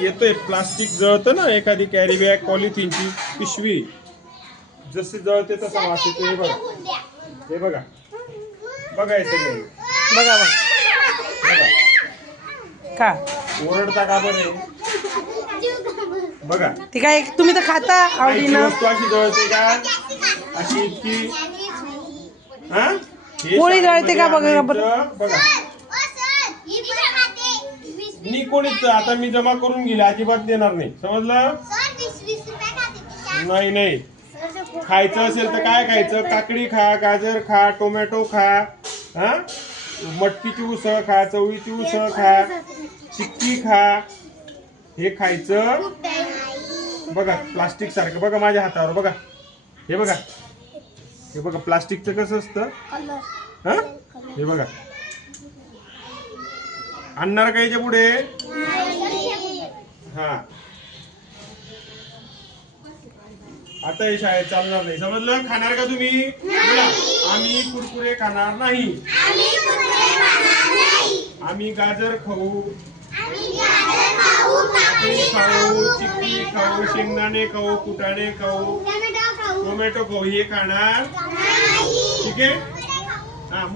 येतोय प्लास्टिक जळतं ना, एखादी कॅरी बॅग पॉलिथिनची पिशवी जसे जळते तसा वास येतो. हे बघा, हे बघा, बघायचं नाही. बघा बघा का ओरडता का बरे? बघा ती काय तुम्ही तर खाता आवडीनं. वस्तू अशी जळते का? अशी इतकी पोळी जळते का? बघा बघा मी कोणीच आता मी जमा करून गेले, अजिबात देणार नाही, समजलं? नाही नाही, खायचं असेल तर काय खायचं? काकडी खा, गाजर खा, टोमॅटो खा, मटकीची उसळ खा, चवळीची उसळ खा, चिक्की खा, हे खायचं. बघा प्लास्टिक सारखं, बघा माझ्या हातावर बघा, हे बघा, हे बघा प्लास्टिकचं कसं असतं. हे बघा, आणणार का याच्या पुढे? हा, आता हे शाळेत चालणार नाही, समजलं? खाणार का तुम्ही? आम्ही कुरकुरे खाणार नाही, आम्ही गाजर खाऊ, खाऊ, चिक्की खाऊ, शेंगदाणे खाऊ, कुटाणे खाऊ, टोमॅटो खाऊ, हे खाणार. ठीक आहे. हा.